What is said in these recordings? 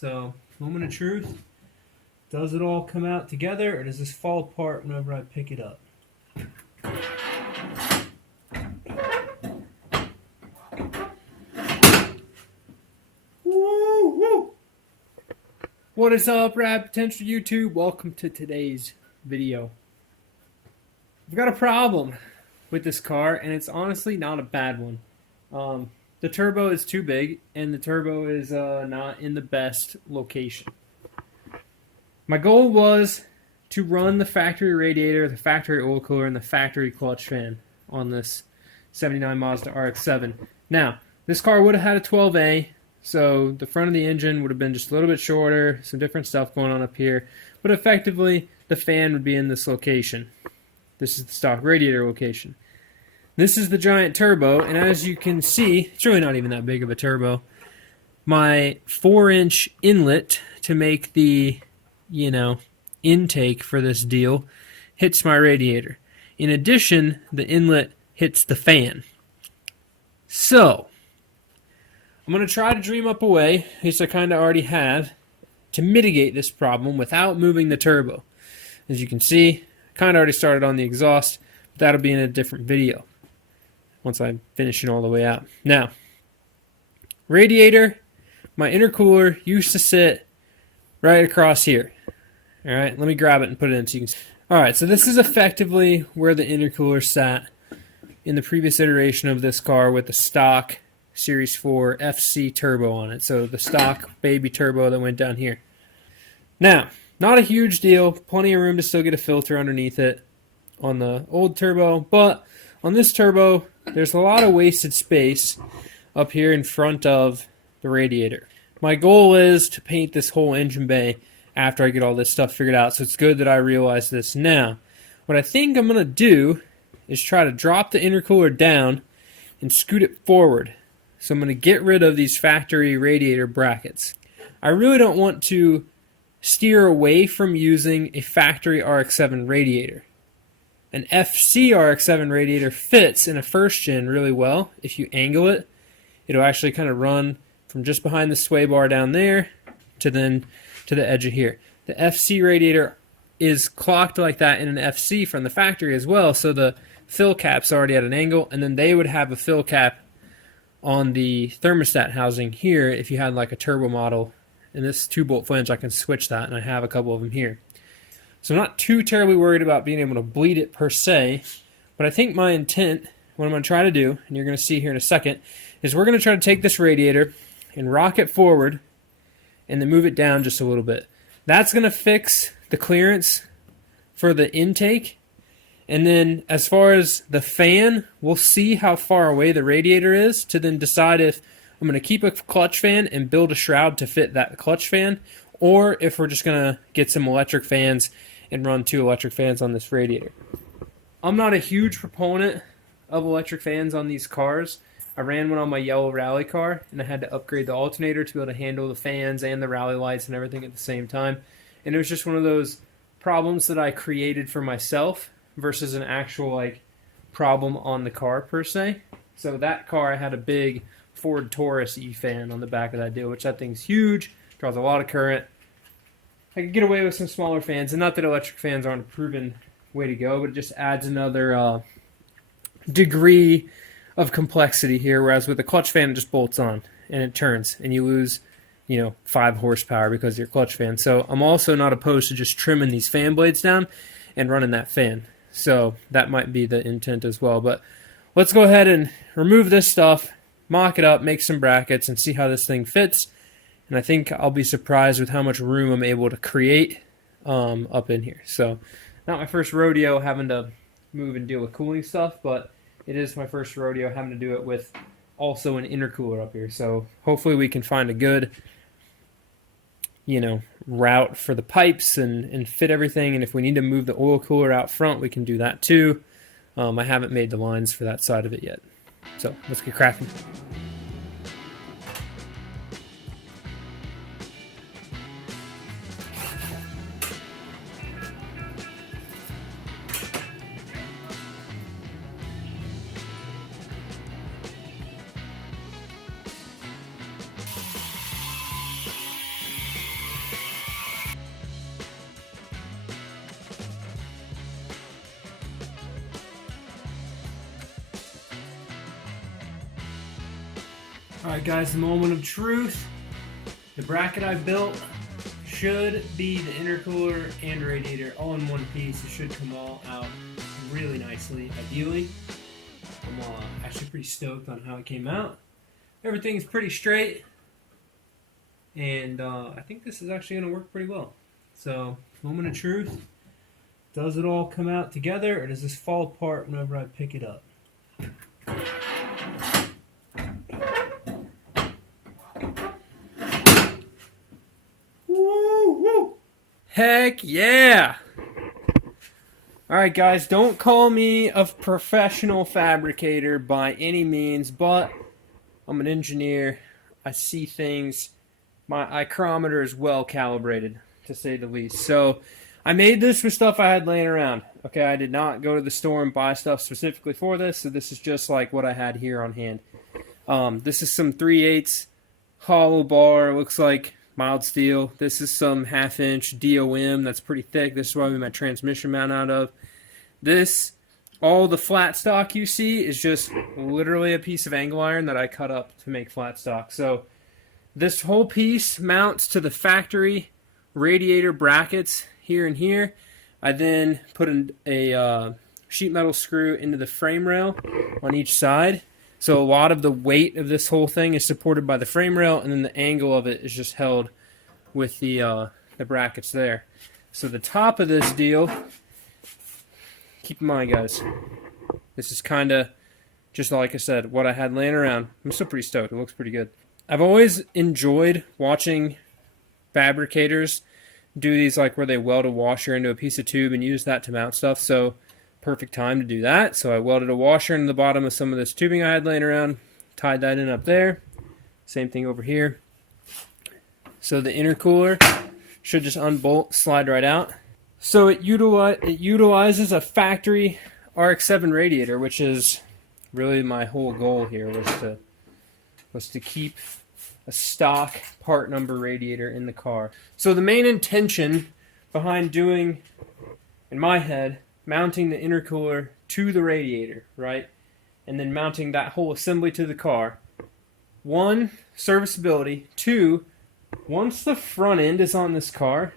So, moment of truth. Does it all come out together, or does this fall apart whenever I pick it up? Woo, woo. What is up, Rad Potential YouTube? Welcome to today's video. I've got a problem with this car, and it's honestly not a bad one. The turbo is too big, and the turbo is not in the best location. My goal was to run the factory radiator, the factory oil cooler, and the factory clutch fan on this 79 Mazda RX7. Now, this car would have had a 12A, so the front of the engine would have been just a little bit shorter, some different stuff going on up here, but effectively the fan would be in this location. This is the stock radiator location. This is the giant turbo, and as you can see, it's really not even that big of a turbo. My 4-inch inlet to make the, intake for this deal hits my radiator. In addition, the inlet hits the fan. So, I'm going to try to dream up a way, at least I kind of already have, to mitigate this problem without moving the turbo. As you can see, I kind of already started on the exhaust, but that'll be in a different video once I finish it all the way out. Now, radiator, my intercooler used to sit right across here. Alright, let me grab it and put it in so you can see. Alright, so this is effectively where the intercooler sat in the previous iteration of this car with the stock Series 4 FC turbo on it. So the stock baby turbo that went down here. Now, not a huge deal. Plenty of room to still get a filter underneath it on the old turbo, but on this turbo, there's a lot of wasted space up here in front of the radiator. My goal is to paint this whole engine bay after I get all this stuff figured out, so it's good that I realize this now. What I think I'm going to do is try to drop the intercooler down and scoot it forward. So I'm going to get rid of these factory radiator brackets. I really don't want to steer away from using a factory RX7 radiator. An FC RX7 radiator fits in a first gen really well. If you angle it, it'll actually kind of run from just behind the sway bar down there to then to the edge of here. The FC radiator is clocked like that in an FC from the factory as well, so the fill cap's already at an angle, and then they would have a fill cap on the thermostat housing here if you had like a turbo model. And this 2-bolt flange, I can switch that, and I have a couple of them here. So I'm not too terribly worried about being able to bleed it per se, but I think my intent, what I'm going to try to do, and you're going to see here in a second, is we're going to try to take this radiator and rock it forward and then move it down just a little bit. That's going to fix the clearance for the intake, and then as far as the fan, we'll see how far away the radiator is to then decide if I'm going to keep a clutch fan and build a shroud to fit that clutch fan, or if we're just going to get some electric fans and run 2 electric fans on this radiator. I'm not a huge proponent of electric fans on these cars. I ran one on my yellow rally car, and I had to upgrade the alternator to be able to handle the fans and the rally lights and everything at the same time. And it was just one of those problems that I created for myself versus an actual problem on the car per se. So that car, I had a big Ford Taurus E-fan on the back of that deal, which that thing's huge, draws a lot of current. I could get away with some smaller fans, and not that electric fans aren't a proven way to go, but it just adds another degree of complexity here, whereas with a clutch fan, it just bolts on, and it turns, and you lose 5 horsepower because of your clutch fan. So I'm also not opposed to just trimming these fan blades down and running that fan. So that might be the intent as well. But let's go ahead and remove this stuff, mock it up, make some brackets, and see how this thing fits. And I think I'll be surprised with how much room I'm able to create up in here. So not my first rodeo having to move and deal with cooling stuff, but it is my first rodeo having to do it with also an intercooler up here. So hopefully we can find a good route for the pipes and fit everything. And if we need to move the oil cooler out front, we can do that too. I haven't made the lines for that side of it yet. So let's get cracking. Alright guys, the moment of truth. The bracket I built should be the intercooler and radiator all in one piece. It should come all out really nicely, ideally. I'm actually pretty stoked on how it came out. Everything's pretty straight, and I think this is actually going to work pretty well. So, moment of truth. Does it all come out together, or does this fall apart whenever I pick it up? Woo, woo. Heck yeah! Alright guys, don't call me a professional fabricator by any means, but I'm an engineer. I see things. My micrometer is well calibrated, to say the least. So, I made this with stuff I had laying around. Okay, I did not go to the store and buy stuff specifically for this, so this is just like what I had here on hand. This is some 3/8 hollow bar, looks like mild steel. This is some 1/2" DOM that's pretty thick. This is what I made my transmission mount out of. This, all the flat stock you see is just literally a piece of angle iron that I cut up to make flat stock. So this whole piece mounts to the factory radiator brackets here and here. I then put a sheet metal screw into the frame rail on each side. So a lot of the weight of this whole thing is supported by the frame rail, and then the angle of it is just held with the brackets there. So the top of this deal, keep in mind guys, this is kind of, just like I said, what I had laying around. I'm still pretty stoked. It looks pretty good. I've always enjoyed watching fabricators do these, like where they weld a washer into a piece of tube and use that to mount stuff. So perfect time to do that. So I welded a washer into the bottom of some of this tubing I had laying around, tied that in up there. Same thing over here. So the intercooler should just unbolt, slide right out. So it utilizes a factory RX7 radiator, which is really my whole goal here, was to keep a stock part number radiator in the car. So the main intention behind doing, in my head, mounting the intercooler to the radiator, right? And then mounting that whole assembly to the car. 1, serviceability. 2, once the front end is on this car,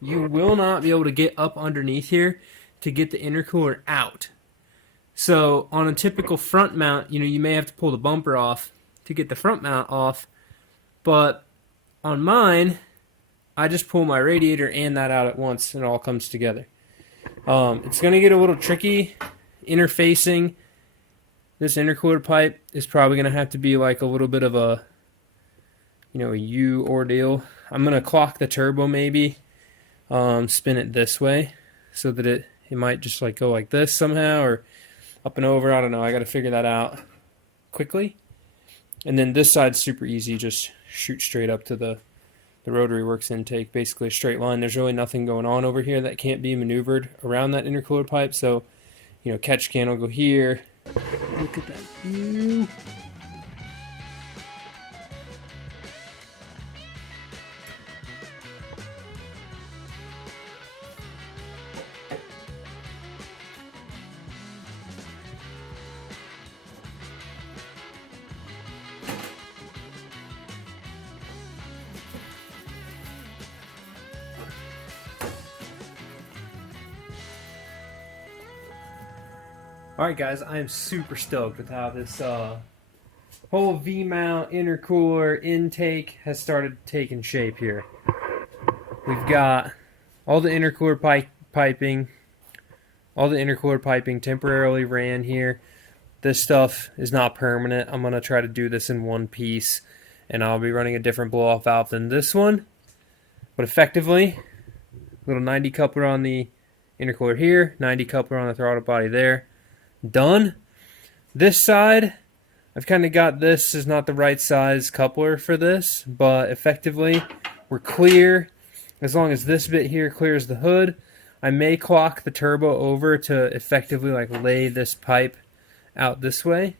you will not be able to get up underneath here to get the intercooler out. So on a typical front mount, you may have to pull the bumper off to get the front mount off. But on mine, I just pull my radiator and that out at once, and it all comes together. It's going to get a little tricky interfacing. This intercooler pipe is probably going to have to be like a little bit of a U ordeal. I'm going to clock the turbo maybe, spin it this way so that it might just like go like this somehow, or up and over. I don't know. I got to figure that out quickly. And then this side's super easy. Just shoot straight up to the rotary works intake, basically a straight line. There's really nothing going on over here that can't be maneuvered around that intercooler pipe. So, catch can will go here. Look at that view. Alright guys, I am super stoked with how this whole V-mount intercooler intake has started taking shape here. We've got all the intercooler piping. All the intercooler piping temporarily ran here. This stuff is not permanent. I'm going to try to do this in one piece, and I'll be running a different blow-off valve than this one. But effectively, little 90 coupler on the intercooler here, 90 coupler on the throttle body there. Done. This side, I've kind of got this is not the right size coupler for this, but effectively we're clear as long as this bit here clears the hood. I may clock the turbo over to effectively like lay this pipe out this way,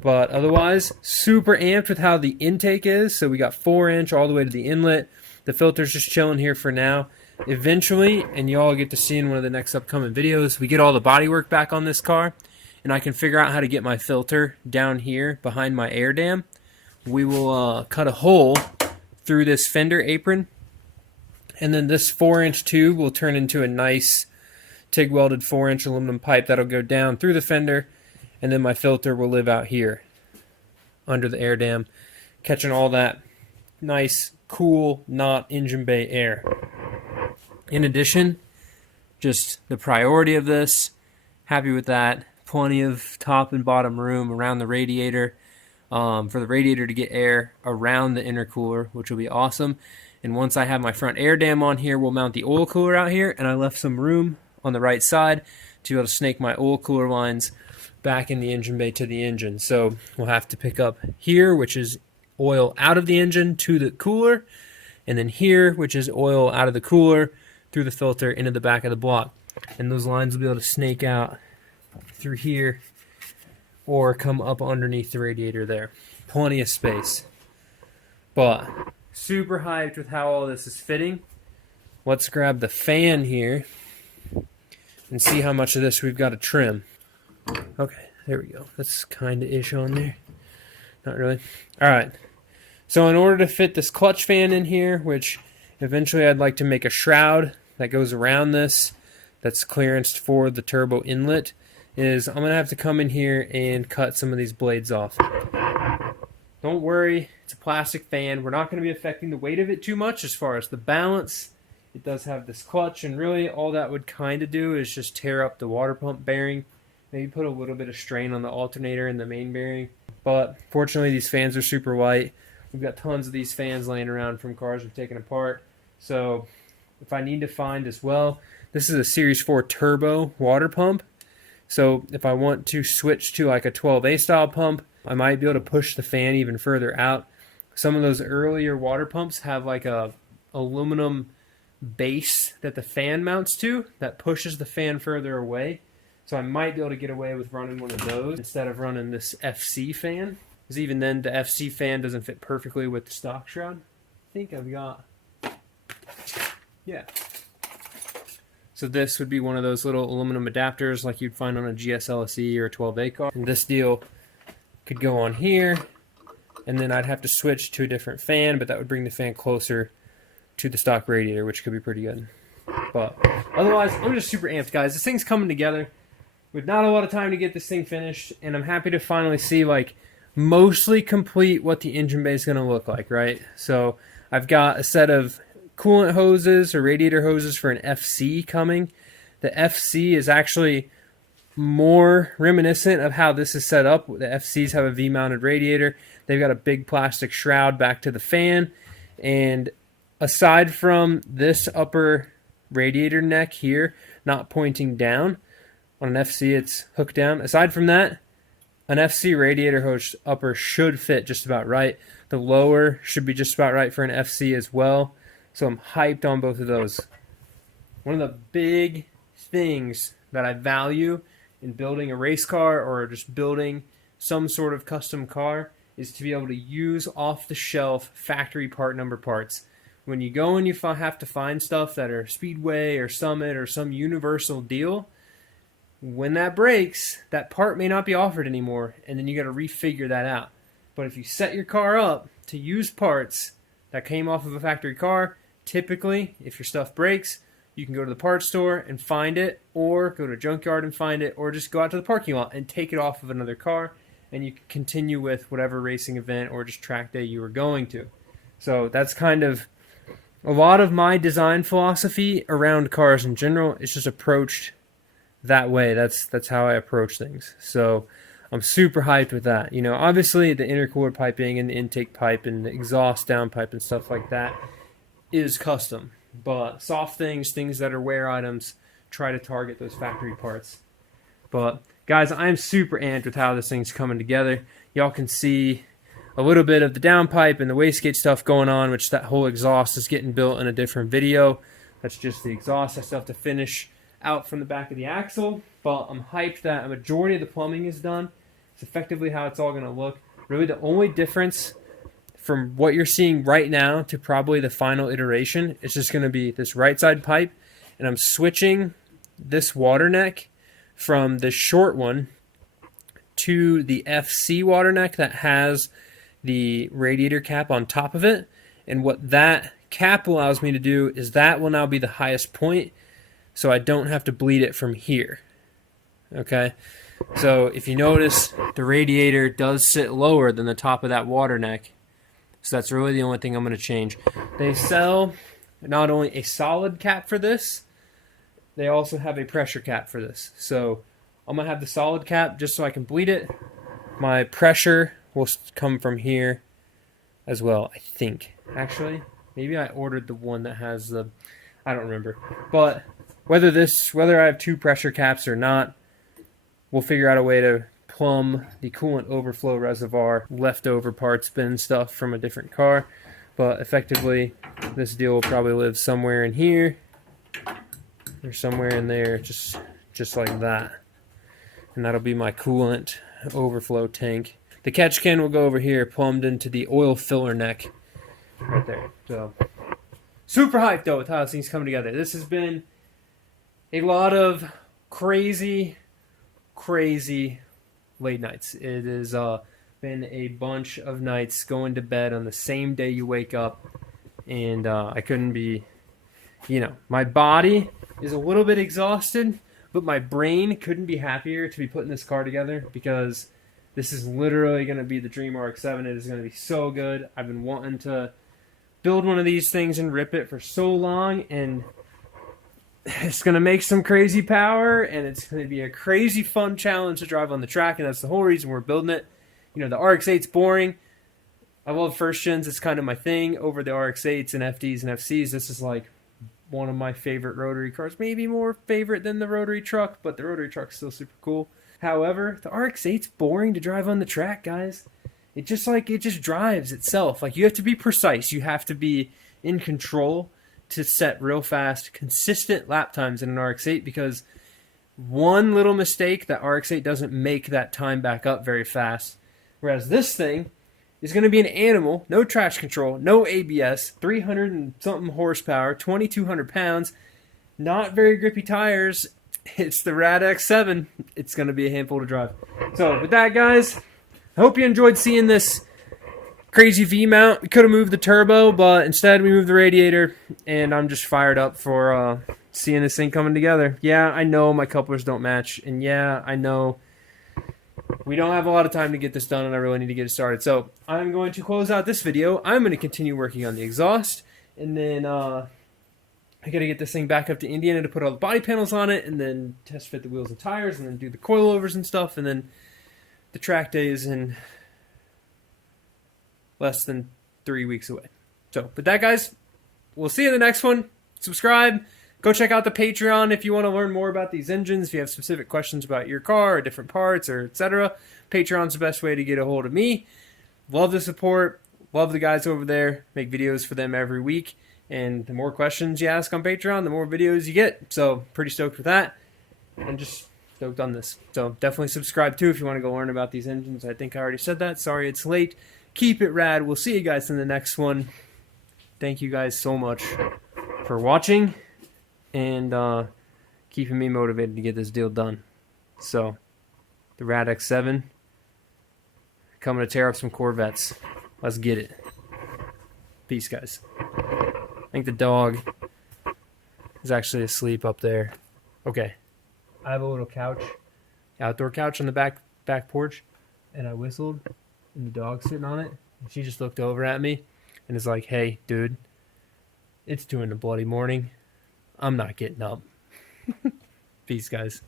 but otherwise super amped with how the intake is. So we got 4-inch all the way to the inlet. The filter's just chilling here for now. Eventually, and y'all get to see in one of the next upcoming videos, we get all the bodywork back on this car, and I can figure out how to get my filter down here behind my air dam. we will cut a hole through this fender apron, and then this 4-inch tube will turn into a nice TIG welded 4-inch aluminum pipe that'll go down through the fender, and then my filter will live out here under the air dam, catching all that nice, cool, not engine bay air. In addition, just the priority of this, happy with that. Plenty of top and bottom room around the radiator for the radiator to get air around the intercooler, which will be awesome. And once I have my front air dam on here, we'll mount the oil cooler out here, and I left some room on the right side to be able to snake my oil cooler lines back in the engine bay to the engine. So we'll have to pick up here, which is oil out of the engine to the cooler, and then here, which is oil out of the cooler through the filter into the back of the block. And those lines will be able to snake out through here or come up underneath the radiator there. Plenty of space. But super hyped with how all this is fitting. Let's grab the fan here and see how much of this we've got to trim. Okay, there we go. That's kind of ish on there. Not really. All right. So in order to fit this clutch fan in here, which eventually I'd like to make a shroud that goes around this, that's clearanced for the turbo inlet, is I'm going to have to come in here and cut some of these blades off. Don't worry, it's a plastic fan. We're not going to be affecting the weight of it too much as far as the balance. It does have this clutch, and really all that would kind of do is just tear up the water pump bearing, maybe put a little bit of strain on the alternator and the main bearing. But fortunately, these fans are super light. We've got tons of these fans laying around from cars we've taken apart. So if I need to find as well, this is a Series 4 turbo water pump. So if I want to switch to like a 12A style pump, I might be able to push the fan even further out. Some of those earlier water pumps have like a aluminum base that the fan mounts to that pushes the fan further away. So I might be able to get away with running one of those instead of running this FC fan. Because even then, the FC fan doesn't fit perfectly with the stock shroud. I think I've got... yeah. So this would be one of those little aluminum adapters like you'd find on a GS LSE or a 12A car. And this deal could go on here, and then I'd have to switch to a different fan, but that would bring the fan closer to the stock radiator, which could be pretty good. But otherwise, I'm just super amped, guys. This thing's coming together with not a lot of time to get this thing finished, and I'm happy to finally see like mostly complete what the engine bay is going to look like, right? So I've got a set of coolant hoses or radiator hoses for an FC coming. The FC is actually more reminiscent of how this is set up. The FCs have a V-mounted radiator. They've got a big plastic shroud back to the fan, and aside from this upper radiator neck here not pointing down, on an FC it's hooked down. Aside from that, an FC radiator hose upper should fit just about right. The lower should be just about right for an FC as well. So I'm hyped on both of those. One of the big things that I value in building a race car or just building some sort of custom car is to be able to use off-the-shelf factory part number parts. When you go and you have to find stuff that are Speedway or Summit or some universal deal, when that breaks, that part may not be offered anymore, and then you got to refigure that out. But if you set your car up to use parts that came off of a factory car, typically, if your stuff breaks, you can go to the parts store and find it, or go to a junkyard and find it, or just go out to the parking lot and take it off of another car, and you can continue with whatever racing event or just track day you were going to. So that's kind of a lot of my design philosophy around cars in general. It's just approached that way. That's how I approach things. So I'm super hyped with that. You know, obviously the intercooler piping and the intake pipe and the exhaust downpipe and stuff like that is custom. But soft things that are wear items, try to target those factory parts. But guys, I'm super amped with how this thing's coming together. Y'all can see a little bit of the downpipe and the wastegate stuff going on, which that whole exhaust is getting built in a different video. That's just the exhaust. I still have to finish out from the back of the axle, but I'm hyped that a majority of the plumbing is done. It's effectively how it's all going to look. Really the only difference from what you're seeing right now to probably the final iteration, it's just going to be this right side pipe, and I'm switching this water neck from the short one to the FC water neck that has the radiator cap on top of it. And what that cap allows me to do is that will now be the highest point, so I don't have to bleed it from here. Okay, so if you notice, the radiator does sit lower than the top of that water neck, so that's really the only thing I'm going to change. They sell not only a solid cap for this, they also have a pressure cap for this. So I'm going to have the solid cap just so I can bleed it. My pressure will come from here as well, I think. Actually, maybe I ordered the one that has the, I don't remember. But whether I have 2 pressure caps or not, we'll figure out a way to plumb the coolant overflow reservoir, leftover parts, bin stuff from a different car. But effectively, this deal will probably live somewhere in here or somewhere in there, just like that. And that'll be my coolant overflow tank. The catch can will go over here, plumbed into the oil filler neck right there. So super hyped though with how this thing's coming together. This has been a lot of crazy late nights. It has been a bunch of nights going to bed on the same day you wake up, and I couldn't be, my body is a little bit exhausted, but my brain couldn't be happier to be putting this car together, because this is literally going to be the dream RX7. It is going to be so good. I've been wanting to build one of these things and rip it for so long, and it's going to make some crazy power, and it's going to be a crazy fun challenge to drive on the track, and that's the whole reason we're building it. The RX8's boring. I love first gens. It's kind of my thing. Over the RX8s and FDs and FCs, this is like one of my favorite rotary cars. Maybe more favorite than the rotary truck, but the rotary truck's still super cool. However, the RX8's boring to drive on the track, guys. It just drives itself. Like, you have to be precise. You have to be in control to set real fast, consistent lap times in an RX8, because one little mistake, that RX8 doesn't make that time back up very fast. Whereas this thing is going to be an animal, no traction control, no ABS, 300 and something horsepower, 2,200 pounds, not very grippy tires. It's the RADX7. It's going to be a handful to drive. So with that, guys, I hope you enjoyed seeing this crazy V-mount. We could have moved the turbo, but instead we moved the radiator, and I'm just fired up for seeing this thing coming together. Yeah, I know my couplers don't match, and yeah, I know we don't have a lot of time to get this done, and I really need to get it started. So I'm going to close out this video. I'm going to continue working on the exhaust, and then I got to get this thing back up to Indiana to put all the body panels on it, and then test fit the wheels and tires, and then do the coilovers and stuff, and then the track day is in less than 3 weeks away. So with that, guys, we'll see you in the next one. Subscribe. Go check out the Patreon if you want to learn more about these engines, if you have specific questions about your car or different parts or etc. Patreon's the best way to get a hold of me. Love the support. Love the guys over there. Make videos for them every week. And the more questions you ask on Patreon, the more videos you get. So pretty stoked with that. And just stoked on this. So definitely subscribe too if you want to go learn about these engines. I think I already said that. Sorry it's late. Keep it rad. We'll see you guys in the next one. Thank you guys so much for watching and keeping me motivated to get this deal done. So, the RADX7 coming to tear up some Corvettes. Let's get it. Peace, guys. I think the dog is actually asleep up there. Okay. I have a little couch, outdoor couch on the back porch, and I whistled, and the dog's sitting on it, and she just looked over at me and is like, "Hey, dude, it's 2 in the bloody morning. I'm not getting up." Peace, guys.